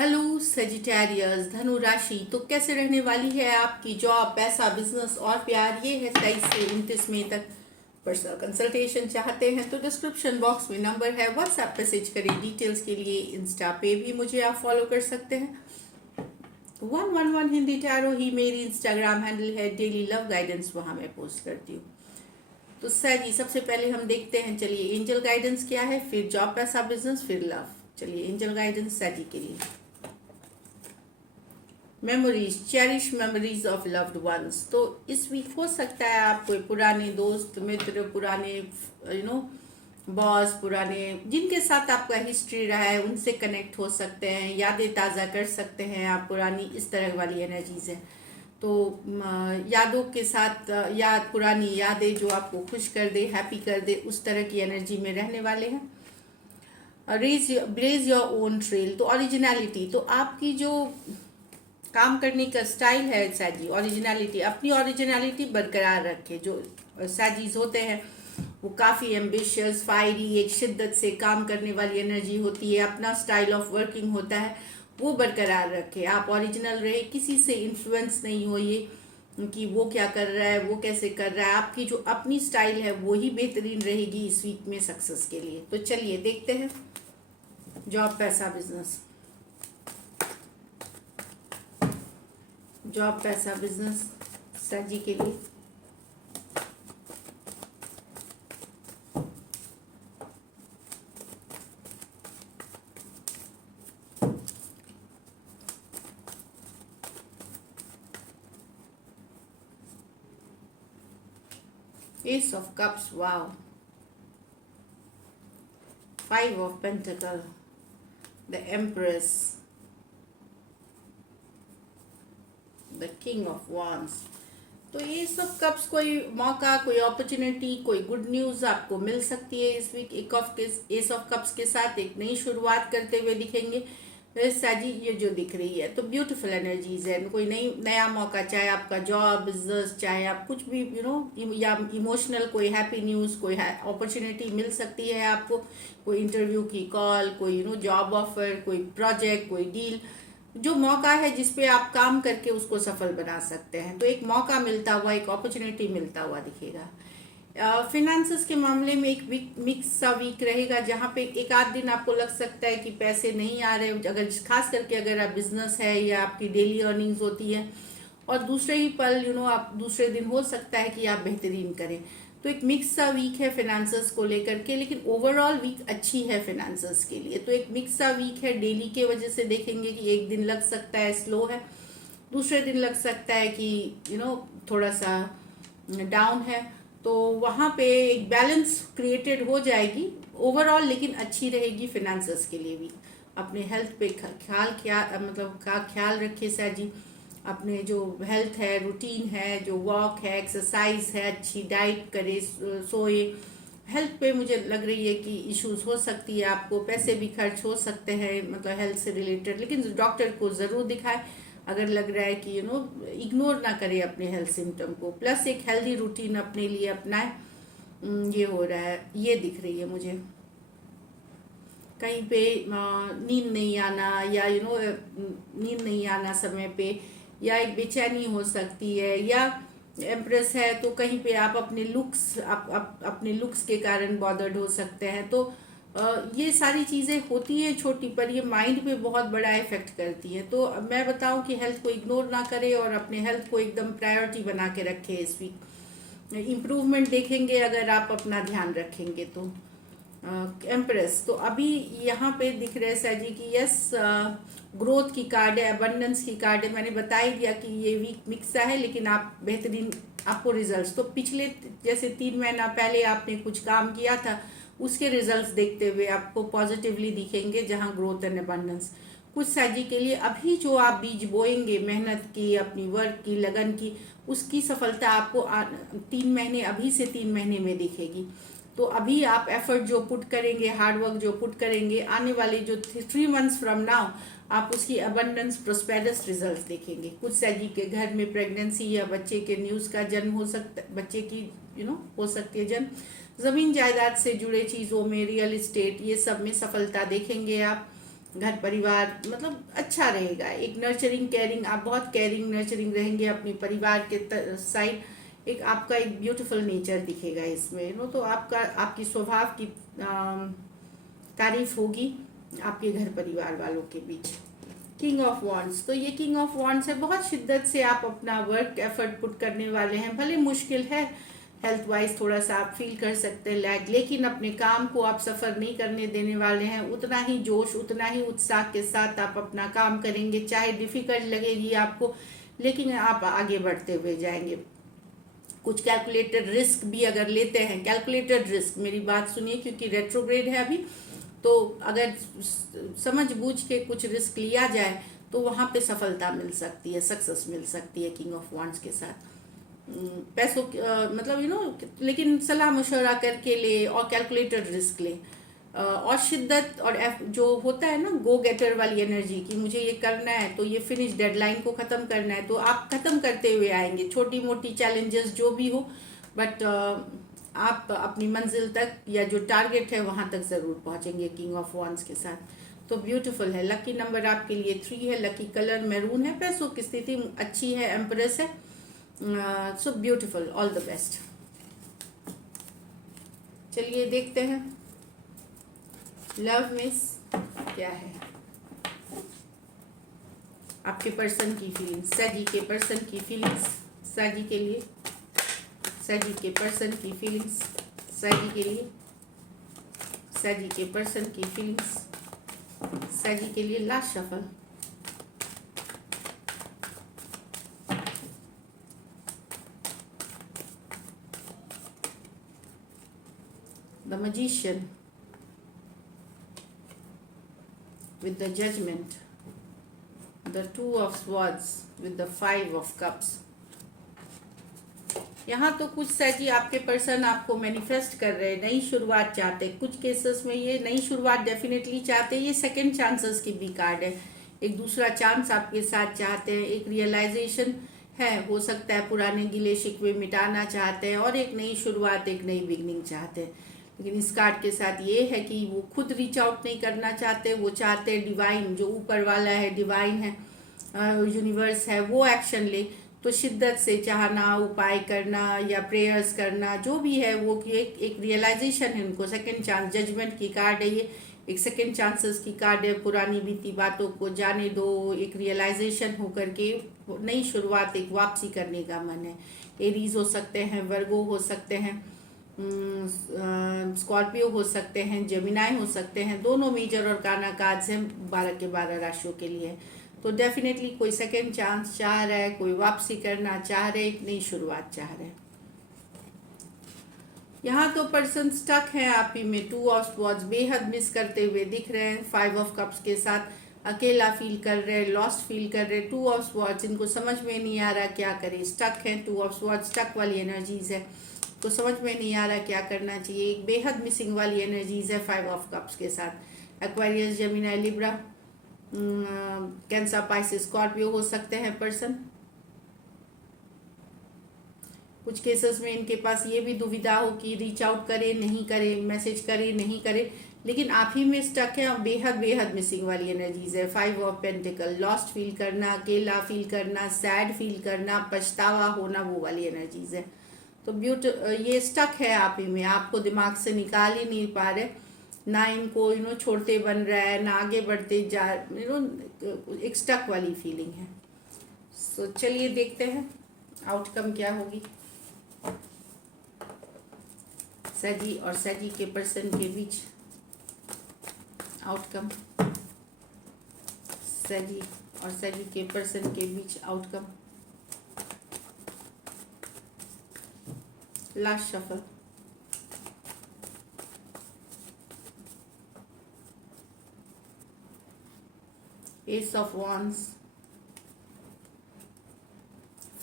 Hello Sagittarius धनु राशि। तो कैसे रहने वाली है आपकी जॉब, पैसा, बिजनेस और प्यार। ये है 23 से 29 मई तक। पर्सनल कंसल्टेशन चाहते हैं तो डिस्क्रिप्शन बॉक्स में नंबर है, व्हाट्सएप मैसेज करें डिटेल्स के लिए। इंस्टा पे भी मुझे आप फॉलो कर सकते हैं। 111 हिंदी टैरो ही मेरी इंस्टाग्राम हैंडल है। डेली लव गाइडेंस वहाँ मैं पोस्ट करती हूँ। तो सर जी, सबसे पहले हम देखते हैं, चलिए एंजल गाइडेंस क्या है, फिर जॉब, पैसा, बिजनेस, फिर लव। चलिए एंजल गाइडेंस सर जी के लिए। Memories, cherish memories of loved ones. तो इस वीक हो सकता है आप कोई पुराने दोस्त मित्र, पुराने बॉस, पुराने जिनके साथ आपका हिस्ट्री रहा है उनसे कनेक्ट हो सकते हैं, यादें ताज़ा कर सकते हैं आप। पुरानी इस तरह वाली एनर्जीज है। तो यादों के साथ याद, पुरानी यादें जो आपको खुश कर दे, हैप्पी कर दे, उस तरह की एनर्जी में रहने वाले हैं। ब्रेज योर ओन ट्रेल। तो ओरिजिनलिटी, तो आपकी जो काम करने का स्टाइल है सैजी, ओरिजिनलिटी, अपनी ओरिजिनलिटी बरकरार रखे। जो सैजीज होते हैं वो काफ़ी एम्बिशियस, फायरी, एक शिद्दत से काम करने वाली एनर्जी होती है। अपना स्टाइल ऑफ वर्किंग होता है, वो बरकरार रखे। आप ओरिजिनल रहे, किसी से इन्फ्लुएंस नहीं होइए कि वो क्या कर रहा है, वो कैसे कर रहा है। आपकी जो अपनी स्टाइल है वो ही बेहतरीन रहेगी इस वीक में सक्सेस के लिए। तो चलिए देखते हैं जॉब, पैसा, बिजनेस। जॉब, पैसा, बिजनेस सर जी के लिए। S of cups, wow. 5 of pentacle, the empress, the king of wands। तो ये सब कप्स, कोई मौका, कोई अपॉर्चुनिटी, कोई गुड न्यूज़ आपको मिल सकती है इस वीक। एस ऑफ कप्स के साथ एक नई शुरुआत करते हुए दिखेंगे साजी, ये जो दिख रही है। तो ब्यूटीफुल एनर्जीज है, कोई नया मौका, चाहे आपका जॉब, बिजनेस, चाहे आप कुछ भी या इमोशनल, कोई हैप्पी न्यूज़, कोई अपॉर्चुनिटी मिल सकती है आपको। कोई इंटरव्यू की कॉल, कोई जॉब ऑफर, कोई प्रोजेक्ट, कोई डील, जो मौका है जिसपे आप काम करके उसको सफल बना सकते हैं। तो एक मौका मिलता हुआ, एक अपॉर्चुनिटी मिलता हुआ दिखेगा। फिनेंसेस के मामले में एक मिक्स सा वीक रहेगा, जहाँ पे एक आध दिन आपको लग सकता है कि पैसे नहीं आ रहे, अगर खास करके अगर आप बिजनेस है या आपकी डेली अर्निंग्स होती है। और दूसरे ही पल आप दूसरे दिन हो सकता है कि आप बेहतरीन करें। तो एक मिक्स सा वीक है फिनेंसेस को लेकर के, लेकिन ओवरऑल वीक अच्छी है फिनेंसेस के लिए। तो एक मिक्स सा वीक है। डेली के वजह से देखेंगे कि एक दिन लग सकता है स्लो है, दूसरे दिन लग सकता है कि थोड़ा सा डाउन है। तो वहाँ पे एक बैलेंस क्रिएटेड हो जाएगी ओवरऑल, लेकिन अच्छी रहेगी फिनेंसेस के लिए भी। अपने हेल्थ पे ख्याल रखिए सर जी। अपने जो हेल्थ है, रूटीन है, जो वॉक है, एक्सरसाइज है, अच्छी डाइट करे, सोए। हेल्थ पे मुझे लग रही है कि इश्यूज हो सकती है, आपको पैसे भी खर्च हो सकते हैं हेल्थ से रिलेटेड, लेकिन डॉक्टर को ज़रूर दिखाए अगर लग रहा है कि इग्नोर ना करे अपने हेल्थ सिम्टम को। प्लस एक हेल्दी रूटीन अपने लिए अपनाए। ये हो रहा है, ये दिख रही है मुझे। कहीं पे नींद नहीं आना, या नींद नहीं आना समय पे, या एक बेचैनी हो सकती है, या एम्प्रेस है तो कहीं पे आप अपने लुक्स अपने लुक्स के कारण बॉदर्ड हो सकते हैं। तो ये सारी चीज़ें होती हैं छोटी, पर ये माइंड पे बहुत बड़ा इफेक्ट करती है। तो मैं बताऊं कि हेल्थ को इग्नोर ना करें और अपने हेल्थ को एकदम प्रायोरिटी बना के रखें इस वीक। इम्प्रूवमेंट देखेंगे अगर आप अपना ध्यान रखेंगे तो। एम्प्रेस, तो अभी यहाँ पे दिख रहे सर जी की यस, ग्रोथ की कार्ड है, अबंडेंस की कार्ड है। मैंने बता ही दिया कि ये वीक मिक्सा है, लेकिन आप बेहतरीन, आपको रिजल्ट्स तो पिछले जैसे 3 महीना पहले आपने कुछ काम किया था उसके रिजल्ट्स देखते हुए आपको पॉजिटिवली दिखेंगे, जहाँ ग्रोथ एंड अबंडेंस। कुछ सैजी के लिए अभी जो आप बीज बोएंगे मेहनत की, अपनी वर्क की, लगन की, उसकी सफलता आपको 3 महीने, अभी से 3 महीने में दिखेगी। तो अभी आप एफर्ट जो पुट करेंगे, हार्डवर्क जो पुट करेंगे, आने वाले जो 3 मंथ्स फ्रॉम नाउ आप उसकी अबंडेंस, प्रोस्पेरस रिजल्ट्स देखेंगे। कुछ सैजी के घर में प्रेगनेंसी या बच्चे के न्यूज़ का जन्म हो सकता, बच्चे की हो सकती है जन्म। ज़मीन जायदाद से जुड़े चीज़ों में, रियल इस्टेट, ये सब में सफलता देखेंगे आप। घर परिवार मतलब अच्छा रहेगा, एक नर्चरिंग केयरिंग, आप बहुत केयरिंग नर्चरिंग रहेंगे अपने परिवार के साइड। एक आपका एक ब्यूटीफुल नेचर दिखेगा इसमें, नो तो आपका आपकी स्वभाव की तारीफ होगी आपके घर परिवार वालों के बीच। किंग ऑफ वॉन्ड्स, तो ये किंग ऑफ वॉन्ड्स है, बहुत शिद्दत से आप अपना वर्क एफर्ट पुट करने वाले हैं, भले मुश्किल है, हेल्थ वाइज थोड़ा सा आप फील कर सकते हैं लैग, लेकिन अपने काम को आप सफ़र नहीं करने देने वाले हैं। उतना ही जोश, उतना ही उत्साह के साथ आप अपना काम करेंगे, चाहे डिफ़िकल्ट लगेगी आपको, लेकिन आप आगे बढ़ते हुए जाएंगे। कुछ कैलकुलेटेड रिस्क भी अगर लेते हैं, कैलकुलेटेड रिस्क, मेरी बात सुनिए, क्योंकि रेट्रोग्रेड है अभी, तो अगर समझ बूझ के कुछ रिस्क लिया जाए तो वहाँ पे सफलता मिल सकती है, सक्सेस मिल सकती है किंग ऑफ वॉन्ड्स के साथ। पैसों मतलब लेकिन सलाह मशवरा करके ले और कैलकुलेटेड रिस्क ले, और शिद्दत और जो होता है ना गो गेटर वाली एनर्जी की, मुझे ये करना है तो ये फिनिश डेडलाइन को ख़त्म करना है, तो आप ख़त्म करते हुए आएंगे, छोटी मोटी चैलेंजेस जो भी हो, बट आप अपनी मंजिल तक या जो टारगेट है वहाँ तक ज़रूर पहुँचेंगे किंग ऑफ वॉन्ड्स के साथ। तो ब्यूटीफुल है। लकी नंबर आपके लिए 3 है, लकी कलर मैरून है, पैसों की स्थिति अच्छी है, एम्प्रेस है, so beautiful, all the best. चलिए देखते हैं लव मिस क्या है आपके पर्सन की फीलिंग्स, सैजी के पर्सन की फीलिंग्स, सैजी के लिए, सैजी के पर्सन की फीलिंग्स, सैजी के लिए, सैजी के पर्सन की फीलिंग्स, सैजी के लिए। Last shuffle, the magician with the judgment, the 2 of swords with the 5 of cups। यहाँ तो कुछ सैजी आपके पर्सन आपको मैनिफेस्ट कर रहे हैं, नई शुरुआत चाहते हैं, कुछ केसेस में ये नई शुरुआत डेफिनेटली चाहते हैं, ये सेकंड चांसेस की भी कार्ड है, एक दूसरा चांस आपके साथ चाहते हैं, एक रियलाइजेशन है, हो सकता है पुराने गिले शिकवे मिटाना चाहते हैं, और एक नई शुरुआत, एक नई बिगनिंग चाहते हैं। लेकिन इस कार्ड के साथ ये है कि वो खुद रीच आउट नहीं करना चाहते, वो चाहते हैं डिवाइन, जो ऊपर वाला है, डिवाइन है, यूनिवर्स है, वो एक्शन ले। तो शिद्दत से चाहना, उपाय करना या प्रेयर्स करना, जो भी है वो एक रियलाइजेशन है उनको, सेकंड चांस, जजमेंट की कार्ड है ये, एक सेकंड चांसेस की कार्ड है, पुरानी बीती बातों को जाने दो, एक रियलाइजेशन होकर के नई शुरुआत, एक वापसी करने का मन है। एरीज हो सकते हैं, वर्गो हो सकते हैं, स्कॉर्पियो हो सकते हैं, जेमिनाई हो सकते हैं, दोनों मेजर और काना कार्ड्स हैं 12 के 12 राशियों के लिए। तो डेफिनेटली कोई सेकंड चांस चाह रहा है, कोई वापसी करना चाह रहे, एक नई शुरुआत चाह रहे हैं। यहाँ तो पर्सन स्टक है आप ही में, 2 ऑफ स्वॉर्ड्स बेहद मिस करते हुए दिख रहे हैं, 5 ऑफ कप्स के साथ अकेला फील कर रहे हैं, लॉस्ट फील कर रहे हैं, 2 ऑफ स्वॉर्ड्स, इनको समझ में नहीं आ रहा क्या करें, स्टक है, 2 ऑफ स्वॉर्ड्स स्टक वाली एनर्जीज है, तो समझ में नहीं आ रहा क्या करना चाहिए, एक बेहद मिसिंग वाली एनर्जीज है 5 ऑफ कप्स के साथ। Aquarius, Gemini, Libra, cancer, Pisces, Scorpio हो सकते हैं पर्सन। कुछ केसेस में इनके पास ये भी दुविधा हो कि रीच आउट करे नहीं करे, मैसेज करे नहीं करे, लेकिन आप ही में स्टक है और बेहद बेहद मिसिंग वाली एनर्जीज है। 5 ऑफ पेंटिकल, लॉस्ट फील करना, अकेला फील करना, सैड फील करना, पछतावा होना, वो वाली एनर्जीज है। तो ये स्टक है आप ही में, आपको दिमाग से निकाल ही नहीं पा रहे, ना इनको छोड़ते बन रहा है, ना आगे बढ़ते जा, एक स्टक वाली फीलिंग है। सो चलिए देखते हैं आउटकम क्या होगी सैजी और सैजी के पर्सन के बीच। आउटकम सैजी और सैजी के पर्सन के बीच outcome. Last shuffle, ace of wands,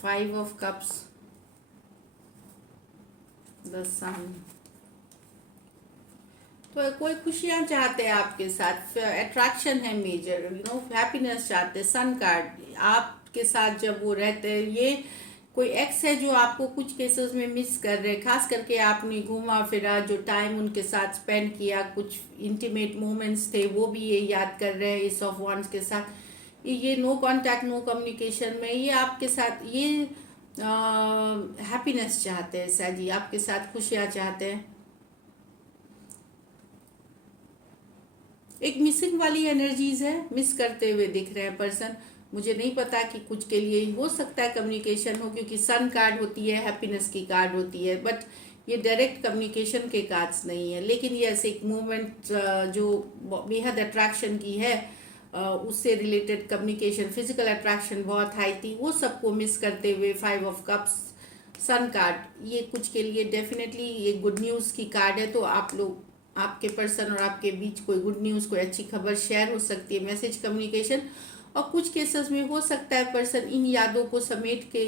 5 of cups, the sun. तो कोई खुशियां चाहते हैं आपके साथ, अट्रैक्शन है मेजर, हैप्पीनेस चाहते हैं। सन कार्ड आपके साथ जब वो रहते हैं, ये कोई एक्स है जो आपको कुछ केसेस में मिस कर रहे हैं, खास करके आपने घूमा फिरा जो टाइम उनके साथ स्पेंड किया, कुछ इंटीमेट मोमेंट्स थे वो भी ये याद कर रहे हैं एस ऑफ वांड्स के साथ। ये नो कांटेक्ट नो कम्युनिकेशन में ये आपके साथ ये हैप्पीनेस चाहते हैं शायद, ये आपके साथ खुशियाँ चाहते हैं। एक मिसिंग वाली एनर्जीज है, मिस करते हुए दिख रहे हैं पर्सन। मुझे नहीं पता कि कुछ के लिए हो सकता है कम्युनिकेशन हो, क्योंकि सन कार्ड होती है, हैप्पीनेस की कार्ड होती है, बट ये डायरेक्ट कम्युनिकेशन के कार्ड्स नहीं है। लेकिन ये ऐसे एक मूवमेंट जो बेहद अट्रैक्शन की है, उससे रिलेटेड कम्युनिकेशन, फिजिकल अट्रैक्शन बहुत हाई थी, वो सबको मिस करते हुए 5 ऑफ कप्स सन कार्ड, ये कुछ के लिए डेफिनेटली ये गुड न्यूज़ की कार्ड है। तो आप लोग, आपके पर्सन और आपके बीच कोई गुड न्यूज़, कोई अच्छी खबर शेयर हो सकती है, मैसेज कम्युनिकेशन। और कुछ केसेस में हो सकता है पर्सन इन यादों को समेट के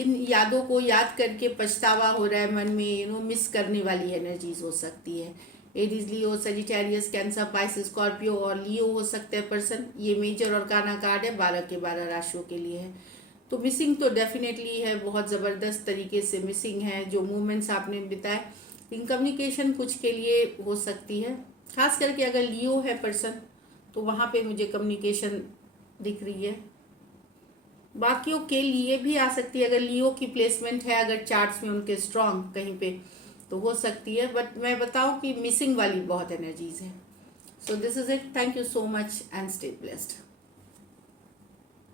इन यादों को याद करके पछतावा हो रहा है मन में, मिस करने वाली एनर्जीज हो सकती है। एरीज, लियो, सजिटेरियस, कैंसर, पाइसिस, स्कॉर्पियो और लियो हो सकते हैं पर्सन। ये मेजर और काना कार्ड है, 12 के 12 राशियों के लिए है। तो मिसिंग तो डेफिनेटली है, बहुत ज़बरदस्त तरीके से मिसिंग है। जो मूवमेंट्स आपने बिताए, इनकम्युनिकेशन कुछ के लिए हो सकती है, खास करके अगर लियो है पर्सन तो वहाँ पे मुझे कम्युनिकेशन दिख रही है। बाकियों के लिए भी आ सकती है, अगर लियो की प्लेसमेंट है, अगर चार्ट्स में उनके स्ट्रॉन्ग कहीं पे तो हो सकती है, बट मैं बताऊं कि मिसिंग वाली बहुत एनर्जीज है। So this is it, thank you so much and stay blessed.